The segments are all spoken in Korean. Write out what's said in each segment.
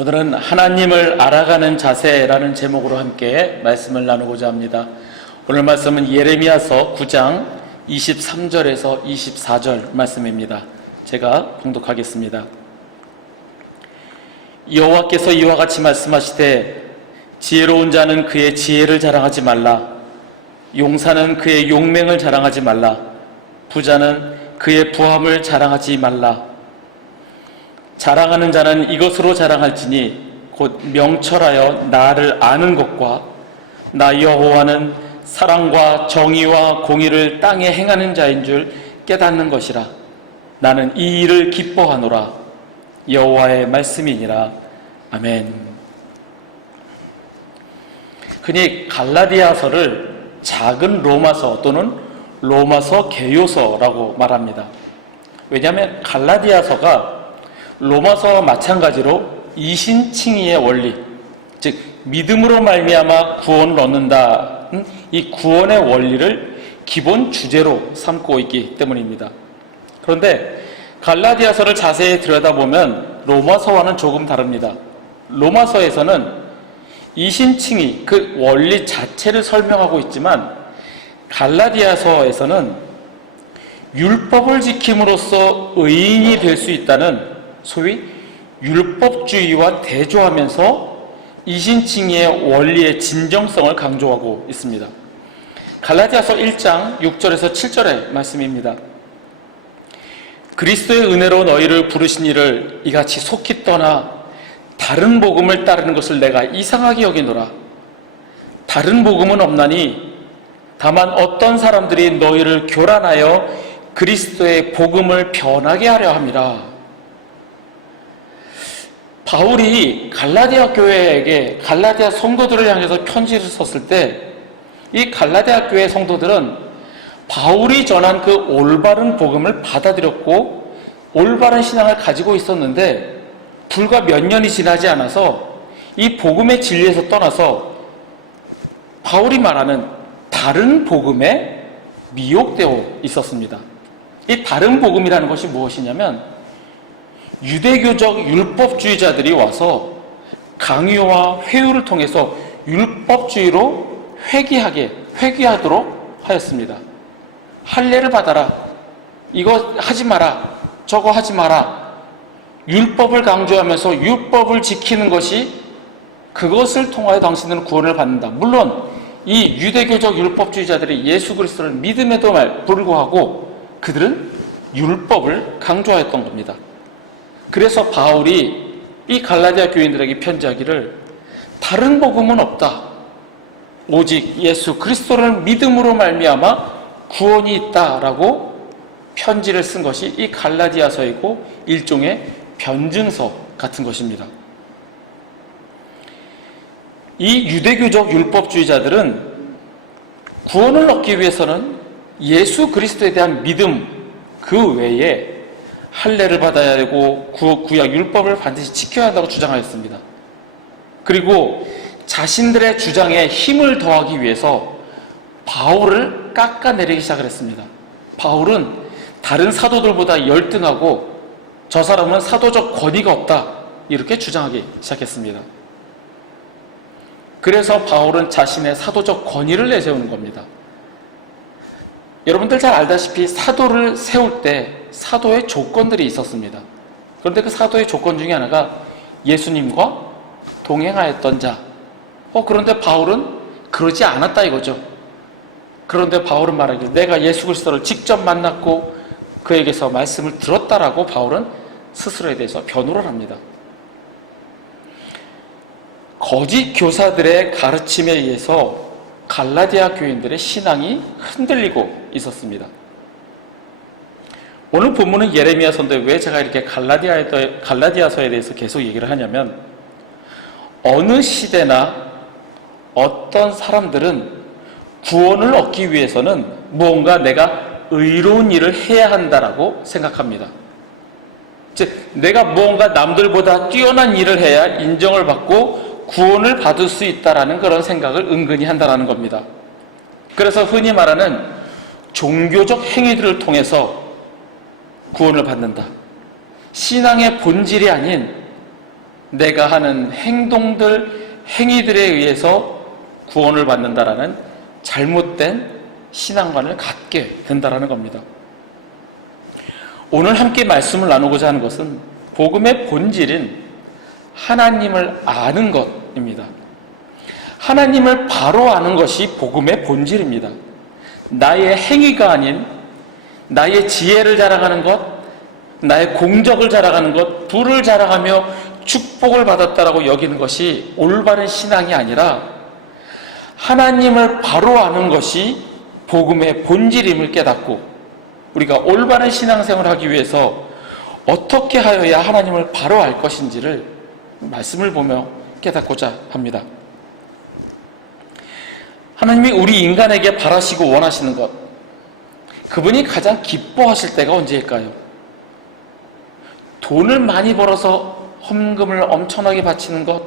오늘은 하나님을 알아가는 자세라는 제목으로 함께 말씀을 나누고자 합니다. 오늘 말씀은 예레미야서 9장 23절에서 24절 말씀입니다. 제가 봉독하겠습니다. 여호와께서 이와 같이 말씀하시되 지혜로운 자는 그의 지혜를 자랑하지 말라. 용사는 그의 용맹을 자랑하지 말라. 부자는 그의 부함을 자랑하지 말라. 자랑하는 자는 이것으로 자랑할지니 곧 명철하여 나를 아는 것과 나 여호와는 사랑과 정의와 공의를 땅에 행하는 자인 줄 깨닫는 것이라. 나는 이 일을 기뻐하노라. 여호와의 말씀이니라. 아멘. 흔히 갈라디아서를 작은 로마서 또는 로마서 개요서라고 말합니다. 왜냐하면 갈라디아서가 로마서와 마찬가지로 이신칭의의 원리, 즉 믿음으로 말미암아 구원을 얻는다, 이 구원의 원리를 기본 주제로 삼고 있기 때문입니다. 그런데 갈라디아서를 자세히 들여다보면 로마서와는 조금 다릅니다. 로마서에서는 이신칭의, 그 원리 자체를 설명하고 있지만 갈라디아서에서는 율법을 지킴으로써 의인이 될 수 있다는 소위 율법주의와 대조하면서 이신칭의의 원리의 진정성을 강조하고 있습니다. 갈라디아서 1장 6절에서 7절의 말씀입니다. 그리스도의 은혜로 너희를 부르신 이를 이같이 속히 떠나 다른 복음을 따르는 것을 내가 이상하게 여기노라. 다른 복음은 없나니 다만 어떤 사람들이 너희를 교란하여 그리스도의 복음을 변하게 하려 함이라. 바울이 갈라디아 교회에게, 갈라디아 성도들을 향해서 편지를 썼을 때 이 갈라디아 교회 성도들은 바울이 전한 그 올바른 복음을 받아들였고 올바른 신앙을 가지고 있었는데 불과 몇 년이 지나지 않아서 이 복음의 진리에서 떠나서 바울이 말하는 다른 복음에 미혹되어 있었습니다. 이 다른 복음이라는 것이 무엇이냐면 유대교적 율법주의자들이 와서 강요와 회유를 통해서 율법주의로 회귀하도록 하였습니다. 할례를 받아라, 이거 하지 마라, 저거 하지 마라, 율법을 강조하면서 율법을 지키는 것이, 그것을 통하여 당신들은 구원을 받는다. 물론 이 유대교적 율법주의자들이 예수 그리스도를 믿음에도 불구하고 그들은 율법을 강조하였던 겁니다. 그래서 바울이 이 갈라디아 교인들에게 편지하기를 다른 복음은 없다, 오직 예수 그리스도를 믿음으로 말미암아 구원이 있다라고 편지를 쓴 것이 이 갈라디아서이고 일종의 변증서 같은 것입니다. 이 유대교적 율법주의자들은 구원을 얻기 위해서는 예수 그리스도에 대한 믿음 그 외에 할례를 받아야 되고 구약 율법을 반드시 지켜야 한다고 주장하였습니다. 그리고 자신들의 주장에 힘을 더하기 위해서 바울을 깎아내리기 시작을 했습니다. 바울은 다른 사도들보다 열등하고 저 사람은 사도적 권위가 없다, 이렇게 주장하기 시작했습니다. 그래서 바울은 자신의 사도적 권위를 내세우는 겁니다. 여러분들 잘 알다시피 사도를 세울 때 사도의 조건들이 있었습니다. 그런데 그 사도의 조건 중에 하나가 예수님과 동행하였던 자. 그런데 바울은 그러지 않았다 이거죠. 그런데 바울은 말하기를 내가 예수 그리스도를 직접 만났고 그에게서 말씀을 들었다라고 바울은 스스로에 대해서 변호를 합니다. 거짓 교사들의 가르침에 의해서 갈라디아 교인들의 신앙이 흔들리고 있었습니다. 오늘 본문은 예레미야서인데 왜 제가 이렇게 갈라디아서에 대해서 계속 얘기를 하냐면, 어느 시대나 어떤 사람들은 구원을 얻기 위해서는 무언가 내가 의로운 일을 해야 한다라고 생각합니다. 즉 내가 무언가 남들보다 뛰어난 일을 해야 인정을 받고 구원을 받을 수 있다라는 그런 생각을 은근히 한다는 겁니다. 그래서 흔히 말하는 종교적 행위들을 통해서 구원을 받는다. 신앙의 본질이 아닌 내가 하는 행동들, 행위들에 의해서 구원을 받는다라는 잘못된 신앙관을 갖게 된다라는 겁니다. 오늘 함께 말씀을 나누고자 하는 것은 복음의 본질인 하나님을 아는 것입니다. 하나님을 바로 아는 것이 복음의 본질입니다. 나의 행위가 아닌 나의 지혜를 자랑하는 것, 나의 공적을 자랑하는 것, 부를 자랑하며 축복을 받았다라고 여기는 것이 올바른 신앙이 아니라 하나님을 바로 아는 것이 복음의 본질임을 깨닫고 우리가 올바른 신앙생활을 하기 위해서 어떻게 하여야 하나님을 바로 알 것인지를 말씀을 보며 깨닫고자 합니다. 하나님이 우리 인간에게 바라시고 원하시는 것, 그분이 가장 기뻐하실 때가 언제일까요? 돈을 많이 벌어서 헌금을 엄청나게 바치는 것,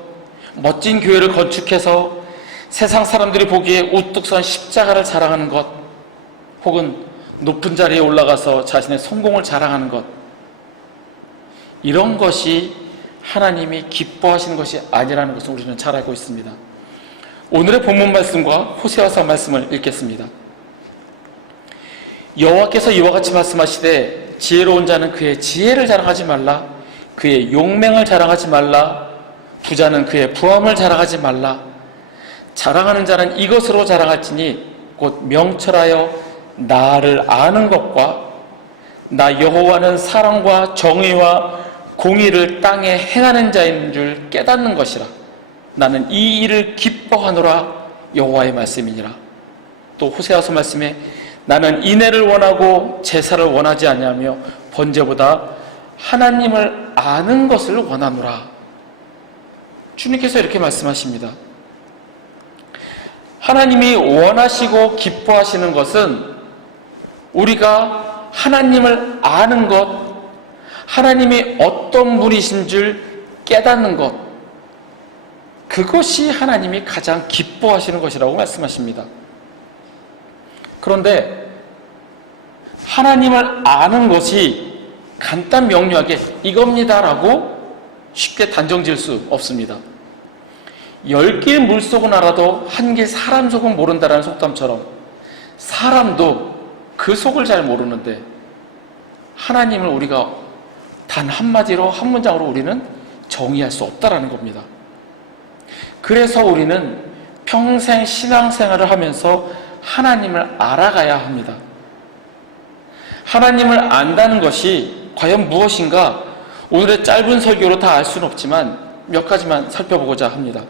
멋진 교회를 건축해서 세상 사람들이 보기에 우뚝 선 십자가를 자랑하는 것, 혹은 높은 자리에 올라가서 자신의 성공을 자랑하는 것, 이런 것이 하나님이 기뻐하시는 것이 아니라는 것을 우리는 잘 알고 있습니다. 오늘의 본문 말씀과 호세아서 말씀을 읽겠습니다. 여호와께서 이와 같이 말씀하시되 지혜로운 자는 그의 지혜를 자랑하지 말라, 그의 용맹을 자랑하지 말라, 부자는 그의 부함을 자랑하지 말라. 자랑하는 자는 이것으로 자랑할지니 곧 명철하여 나를 아는 것과 나 여호와는 사랑과 정의와 공의를 땅에 행하는 자인 줄 깨닫는 것이라. 나는 이 일을 기뻐하노라. 여호와의 말씀이니라. 또 호세아서 말씀에 나는 인애를 원하고 제사를 원하지 아니하며 번제보다 하나님을 아는 것을 원하노라. 주님께서 이렇게 말씀하십니다. 하나님이 원하시고 기뻐하시는 것은 우리가 하나님을 아는 것, 하나님이 어떤 분이신 줄 깨닫는 것, 그것이 하나님이 가장 기뻐하시는 것이라고 말씀하십니다. 그런데 하나님을 아는 것이 간단 명료하게 이겁니다라고 쉽게 단정 지을 수 없습니다. 10길 물속은 알아도 한 길 사람 속은 모른다라는 속담처럼 사람도 그 속을 잘 모르는데 하나님을 우리가 단 한마디로 한 문장으로 우리는 정의할 수 없다라는 겁니다. 그래서 우리는 평생 신앙생활을 하면서 하나님을 알아가야 합니다. 하나님을 안다는 것이 과연 무엇인가 오늘의 짧은 설교로 다 알 수는 없지만 몇 가지만 살펴보고자 합니다.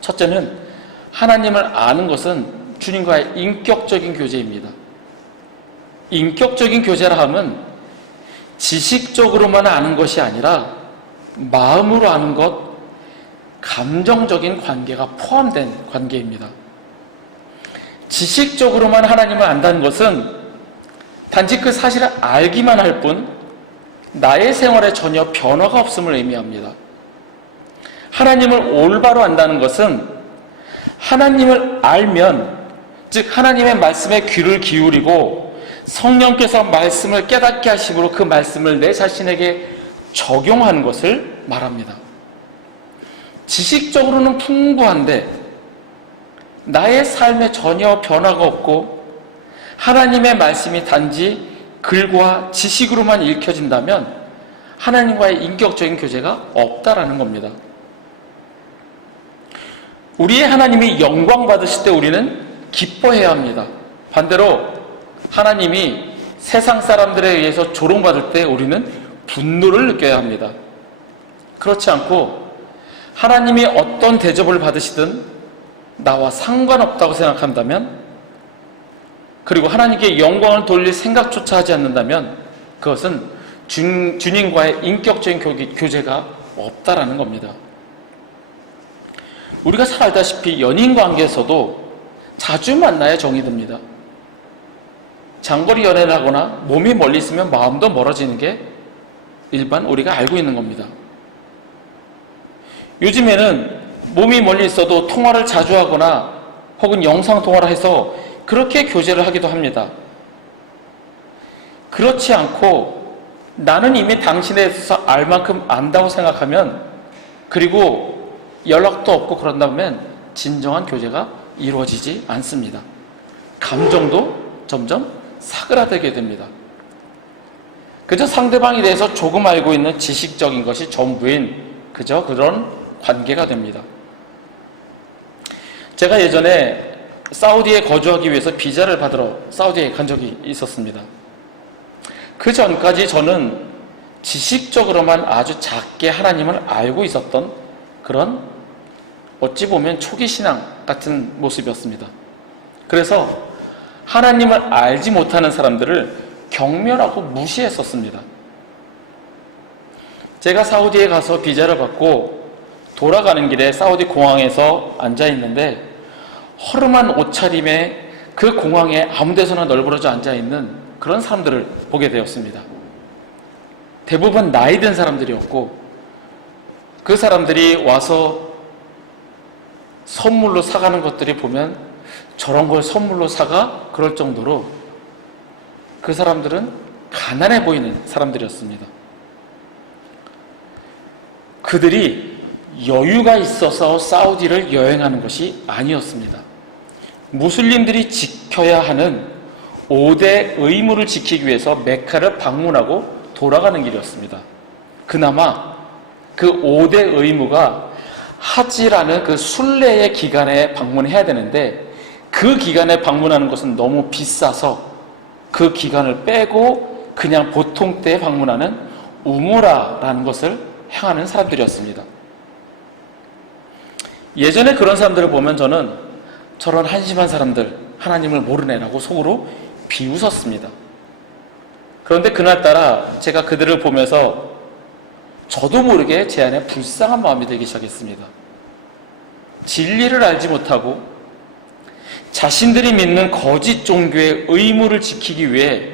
첫째는 하나님을 아는 것은 주님과의 인격적인 교제입니다. 인격적인 교제라 함은 지식적으로만 아는 것이 아니라 마음으로 아는 것, 감정적인 관계가 포함된 관계입니다. 지식적으로만 하나님을 안다는 것은 단지 그 사실을 알기만 할 뿐 나의 생활에 전혀 변화가 없음을 의미합니다. 하나님을 올바로 안다는 것은 하나님을 알면, 즉 하나님의 말씀에 귀를 기울이고 성령께서 말씀을 깨닫게 하심으로 그 말씀을 내 자신에게 적용하는 것을 말합니다. 지식적으로는 풍부한데 나의 삶에 전혀 변화가 없고 하나님의 말씀이 단지 글과 지식으로만 읽혀진다면 하나님과의 인격적인 교제가 없다라는 겁니다. 우리의 하나님이 영광 받으실 때 우리는 기뻐해야 합니다. 반대로 하나님이 세상 사람들에 의해서 조롱받을 때 우리는 분노를 느껴야 합니다. 그렇지 않고 하나님이 어떤 대접을 받으시든 나와 상관없다고 생각한다면, 그리고 하나님께 영광을 돌릴 생각조차 하지 않는다면 그것은 주님과의 인격적인 교제가 없다라는 겁니다. 우리가 잘 알다시피 연인 관계에서도 자주 만나야 정이 듭니다. 장거리 연애를 하거나 몸이 멀리 있으면 마음도 멀어지는 게 일반 우리가 알고 있는 겁니다. 요즘에는 몸이 멀리 있어도 통화를 자주 하거나 혹은 영상통화를 해서 그렇게 교제를 하기도 합니다. 그렇지 않고 나는 이미 당신에 대해서 알 만큼 안다고 생각하면, 그리고 연락도 없고 그런다면 진정한 교제가 이루어지지 않습니다. 감정도 점점 사그라들게 됩니다. 그저 상대방에 대해서 조금 알고 있는 지식적인 것이 전부인 그저 그런 관계가 됩니다. 제가 예전에 사우디에 거주하기 위해서 비자를 받으러 사우디에 간 적이 있었습니다. 그 전까지 저는 지식적으로만 아주 작게 하나님을 알고 있었던 그런 어찌 보면 초기 신앙 같은 모습이었습니다. 그래서 하나님을 알지 못하는 사람들을 경멸하고 무시했었습니다. 제가 사우디에 가서 비자를 받고 돌아가는 길에 사우디 공항에서 앉아 있는데 허름한 옷차림에 그 공항에 아무 데서나 널브러져 앉아 있는 그런 사람들을 보게 되었습니다. 대부분 나이 든 사람들이었고, 그 사람들이 와서 선물로 사가는 것들이 보면 저런 걸 선물로 사가? 그럴 정도로 그 사람들은 가난해 보이는 사람들이었습니다. 그들이 여유가 있어서 사우디를 여행하는 것이 아니었습니다. 무슬림들이 지켜야 하는 5대 의무를 지키기 위해서 메카를 방문하고 돌아가는 길이었습니다. 그나마 그 5대 의무가 하지라는 그 순례의 기간에 방문해야 되는데, 그 기간에 방문하는 것은 너무 비싸서 그 기간을 빼고 그냥 보통 때에 방문하는 우무라라는 것을 행하는 사람들이었습니다. 예전에 그런 사람들을 보면 저는 저런 한심한 사람들, 하나님을 모르네라고 속으로 비웃었습니다. 그런데 그날따라 제가 그들을 보면서 저도 모르게 제 안에 불쌍한 마음이 들기 시작했습니다. 진리를 알지 못하고 자신들이 믿는 거짓 종교의 의무를 지키기 위해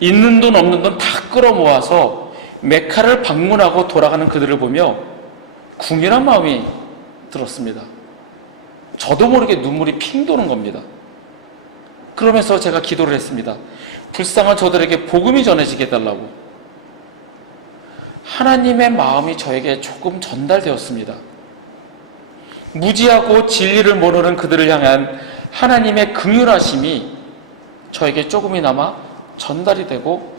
있는 돈 없는 돈 다 끌어모아서 메카를 방문하고 돌아가는 그들을 보며 궁일한 마음이 들었습니다. 저도 모르게 눈물이 핑 도는 겁니다. 그러면서 제가 기도를 했습니다. 불쌍한 저들에게 복음이 전해지게 해달라고. 하나님의 마음이 저에게 조금 전달되었습니다. 무지하고 진리를 모르는 그들을 향한 하나님의 긍휼하심이 저에게 조금이나마 전달이 되고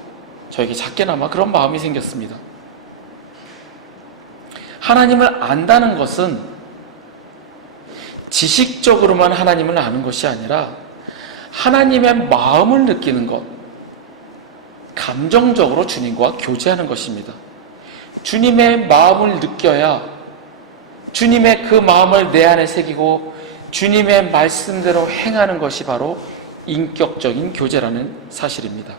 저에게 작게나마 그런 마음이 생겼습니다. 하나님을 안다는 것은 지식적으로만 하나님을 아는 것이 아니라 하나님의 마음을 느끼는 것, 감정적으로 주님과 교제하는 것입니다. 주님의 마음을 느껴야 주님의 그 마음을 내 안에 새기고 주님의 말씀대로 행하는 것이 바로 인격적인 교제라는 사실입니다.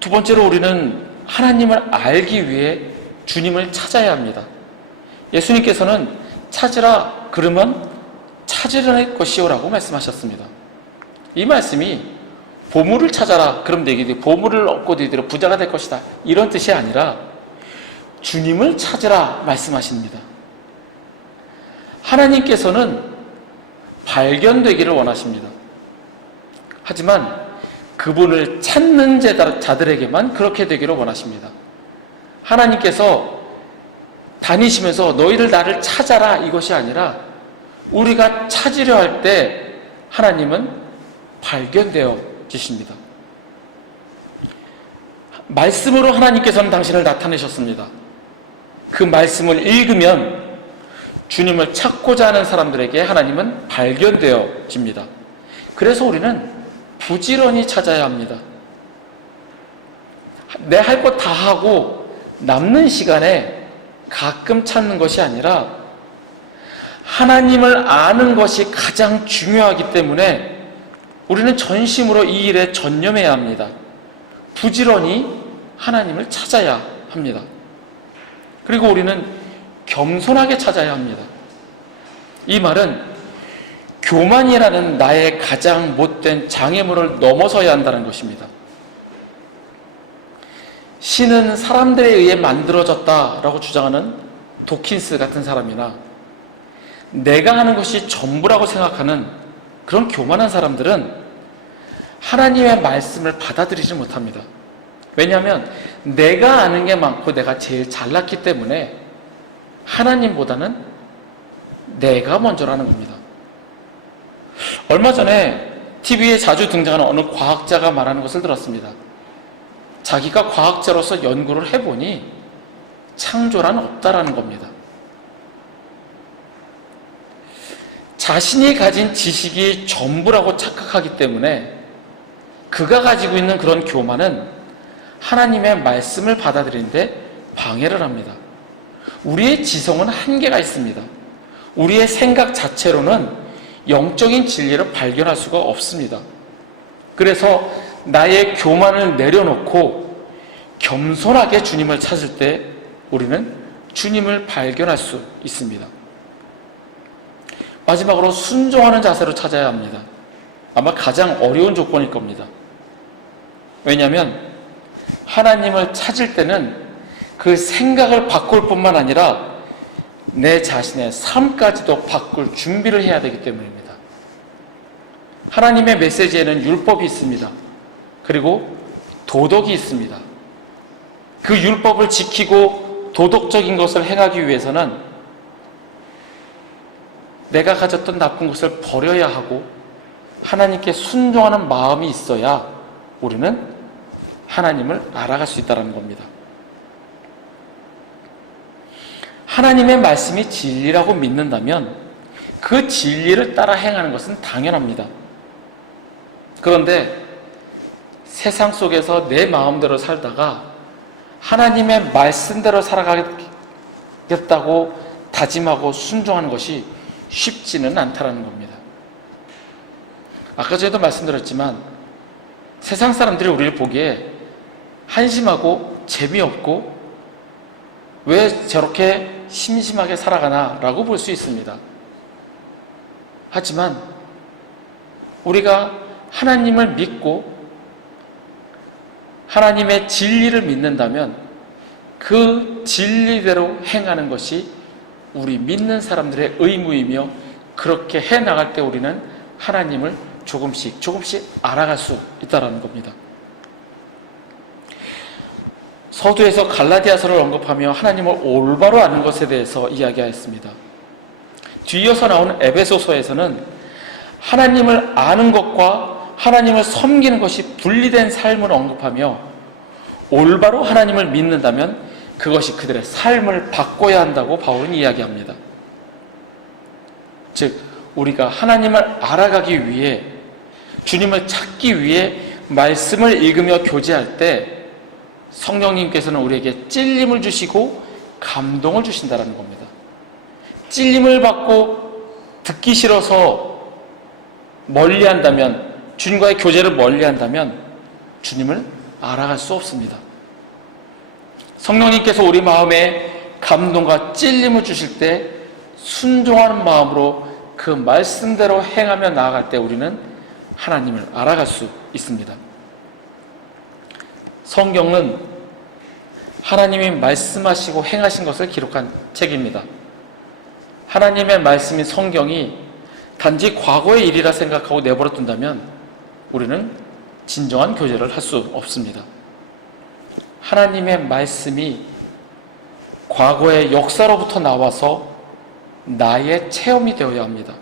두 번째로 우리는 하나님을 알기 위해 주님을 찾아야 합니다. 예수님께서는 찾으라 그러면 찾으려는 것이오라고 말씀하셨습니다. 이 말씀이 보물을 찾아라 그럼 너희들이 보물을 얻고 너희들은 부자가 될 것이다 이런 뜻이 아니라 주님을 찾으라 말씀하십니다. 하나님께서는 발견되기를 원하십니다. 하지만 그분을 찾는 자들에게만 그렇게 되기를 원하십니다. 하나님께서 다니시면서 너희들 나를 찾아라 이것이 아니라 우리가 찾으려 할 때 하나님은 발견되어지십니다. 말씀으로 하나님께서는 당신을 나타내셨습니다. 그 말씀을 읽으면 주님을 찾고자 하는 사람들에게 하나님은 발견되어집니다. 그래서 우리는 부지런히 찾아야 합니다. 내 할 것 다 하고 남는 시간에 가끔 찾는 것이 아니라 하나님을 아는 것이 가장 중요하기 때문에 우리는 전심으로 이 일에 전념해야 합니다. 부지런히 하나님을 찾아야 합니다. 그리고 우리는 겸손하게 찾아야 합니다. 이 말은 교만이라는 나의 가장 못된 장애물을 넘어서야 한다는 것입니다. 신은 사람들에 의해 만들어졌다라고 주장하는 도킨스 같은 사람이나 내가 하는 것이 전부라고 생각하는 그런 교만한 사람들은 하나님의 말씀을 받아들이지 못합니다. 왜냐하면 내가 아는 게 많고 내가 제일 잘났기 때문에 하나님보다는 내가 먼저라는 겁니다. 얼마 전에 TV에 자주 등장하는 어느 과학자가 말하는 것을 들었습니다. 자기가 과학자로서 연구를 해보니 창조란 없다라는 겁니다. 자신이 가진 지식이 전부라고 착각하기 때문에 그가 가지고 있는 그런 교만은 하나님의 말씀을 받아들이는데 방해를 합니다. 우리의 지성은 한계가 있습니다. 우리의 생각 자체로는 영적인 진리를 발견할 수가 없습니다. 그래서 나의 교만을 내려놓고 겸손하게 주님을 찾을 때 우리는 주님을 발견할 수 있습니다. 마지막으로 순종하는 자세로 찾아야 합니다. 아마 가장 어려운 조건일 겁니다. 왜냐하면 하나님을 찾을 때는 그 생각을 바꿀 뿐만 아니라 내 자신의 삶까지도 바꿀 준비를 해야 되기 때문입니다. 하나님의 메시지에는 율법이 있습니다. 그리고 도덕이 있습니다. 그 율법을 지키고 도덕적인 것을 행하기 위해서는 내가 가졌던 나쁜 것을 버려야 하고 하나님께 순종하는 마음이 있어야 우리는 하나님을 알아갈 수 있다는 겁니다. 하나님의 말씀이 진리라고 믿는다면 그 진리를 따라 행하는 것은 당연합니다. 그런데 세상 속에서 내 마음대로 살다가 하나님의 말씀대로 살아가겠다고 다짐하고 순종하는 것이 쉽지는 않다는 겁니다. 아까 전에도 말씀드렸지만 세상 사람들이 우리를 보기에 한심하고 재미없고 왜 저렇게 심심하게 살아가나 라고 볼 수 있습니다. 하지만 우리가 하나님을 믿고 하나님의 진리를 믿는다면 그 진리대로 행하는 것이 우리 믿는 사람들의 의무이며 그렇게 해나갈 때 우리는 하나님을 조금씩 알아갈 수 있다는 겁니다. 서두에서 갈라디아서를 언급하며 하나님을 올바로 아는 것에 대해서 이야기하였습니다. 뒤이어서 나온 에베소서에서는 하나님을 아는 것과 하나님을 섬기는 것이 분리된 삶을 언급하며 올바로 하나님을 믿는다면 그것이 그들의 삶을 바꿔야 한다고 바울은 이야기합니다. 즉 우리가 하나님을 알아가기 위해 주님을 찾기 위해 말씀을 읽으며 교제할 때 성령님께서는 우리에게 찔림을 주시고 감동을 주신다는 겁니다. 찔림을 받고 듣기 싫어서 멀리한다면, 주님과의 교제를 멀리한다면 주님을 알아갈 수 없습니다. 성령님께서 우리 마음에 감동과 찔림을 주실 때 순종하는 마음으로 그 말씀대로 행하며 나아갈 때 우리는 하나님을 알아갈 수 있습니다. 성경은 하나님이 말씀하시고 행하신 것을 기록한 책입니다. 하나님의 말씀인 성경이 단지 과거의 일이라 생각하고 내버려 둔다면 우리는 진정한 교제를 할 수 없습니다. 하나님의 말씀이 과거의 역사로부터 나와서 나의 체험이 되어야 합니다.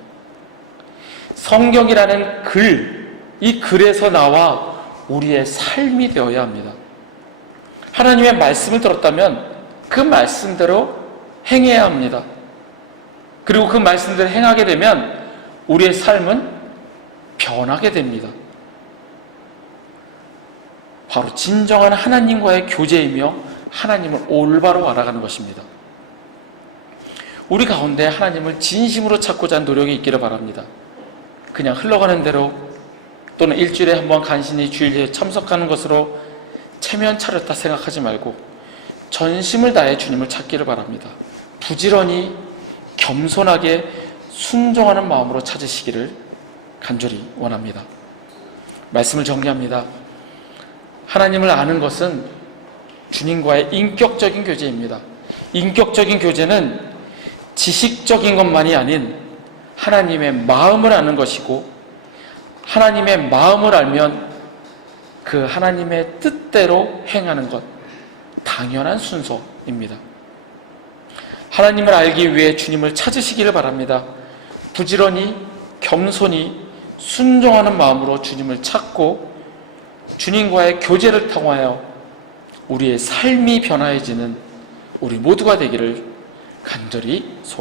성경이라는 글, 이 글에서 나와 우리의 삶이 되어야 합니다. 하나님의 말씀을 들었다면 그 말씀대로 행해야 합니다. 그리고 그 말씀대로 행하게 되면 우리의 삶은 변하게 됩니다. 바로 진정한 하나님과의 교제이며 하나님을 올바로 알아가는 것입니다. 우리 가운데 하나님을 진심으로 찾고자 하는 노력이 있기를 바랍니다. 그냥 흘러가는 대로 또는 일주일에 한 번 간신히 주일에 참석하는 것으로 체면 차렸다 생각하지 말고 전심을 다해 주님을 찾기를 바랍니다. 부지런히 겸손하게 순종하는 마음으로 찾으시기를 간절히 원합니다. 말씀을 정리합니다. 하나님을 아는 것은 주님과의 인격적인 교제입니다. 인격적인 교제는 지식적인 것만이 아닌 하나님의 마음을 아는 것이고 하나님의 마음을 알면 그 하나님의 뜻대로 행하는 것, 당연한 순서입니다. 하나님을 알기 위해 주님을 찾으시기를 바랍니다. 부지런히 겸손히 순종하는 마음으로 주님을 찾고 주님과의 교제를 통하여 우리의 삶이 변화해지는 우리 모두가 되기를 간절히 소원합니다.